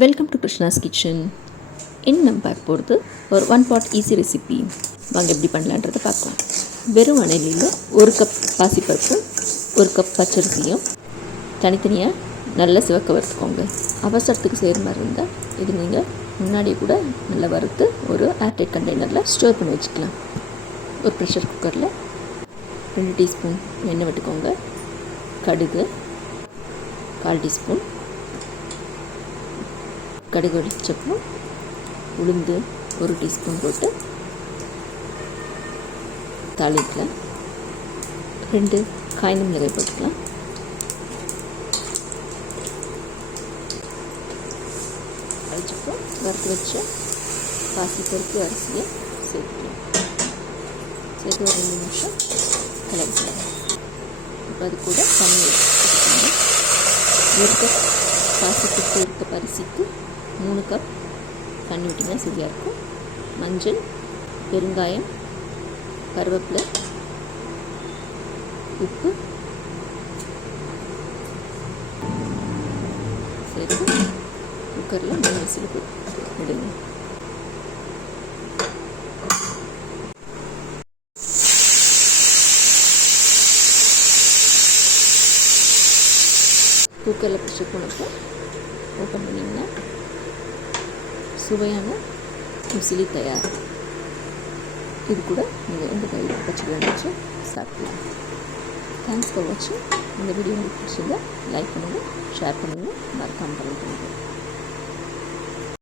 Welcome to Krishna's kitchen. இன்னும் நம்ம பார்க்க போகிறது ஒரு 1 pot ஈஸி ரெசிபி. வாங்க எப்படி பண்ணலான்றதை பார்க்கலாம். வெறும் வாணலியில் 1 கப் பாசிப்பருப்பு, 1 கப் பச்சரிசியும் தனித்தனியாக நல்லா சிவக்க வறுத்துக்கோங்க. அவசரத்துக்கு செய்கிற மாதிரி இருந்தால் இது நீங்கள் முன்னாடியே கூட நல்லா வறுத்து ஒரு ஏர்டைட் கண்டெய்னரில் ஸ்டோர் பண்ணி வச்சுக்கலாம். ஒரு ப்ரெஷர் குக்கரில் 2 டீஸ்பூன் எண்ணெய் விட்டுக்கோங்க. கடுகு 1/4 டீஸ்பூன், கடுகு வெடிச்சப்போ உளுந்து 1 டீஸ்பூன் போட்டு தாளிக்கலாம். 2 காய்ந்த மிளகாய் போட்டுக்கலாம். அரைச்சப்போ வறுத்து வச்ச பாசிப்பருப்பு அரிசியை சேர்த்துக்கலாம். சேர்த்து ஒரு 2 நிமிஷம் கலக்கலாம். இப்போ அது கூட தண்ணி வச்சுக்கோங்க. 1 கப் பாசிப்பருப்பு 1 கப் அரிசிக்கு 3 கப் தண்ணி விட்டிங்கன்னா சரியாக இருக்கும். மஞ்சள், பெருங்காயம், கருவேப்பிலை, உப்பு சேர்த்து குக்கரில் 3 விசில் விடுங்க. குக்கரில் ப்ரெஷர் பண்ணப்போ ஓப்பன் பண்ணிங்கன்னா சுவையான முசிலி தயார். இது கூட நீங்கள் எந்த காய் பச்சடி வச்சு சாப்பிடலாம். தேங்க்ஸ் ஃபார் வாட்சிங். இந்த வீடியோ உங்களுக்கு பிடிச்சிருந்தா லைக் பண்ணுங்கள், ஷேர் பண்ணுங்கள், மறக்காமல் பண்ணுங்கள்.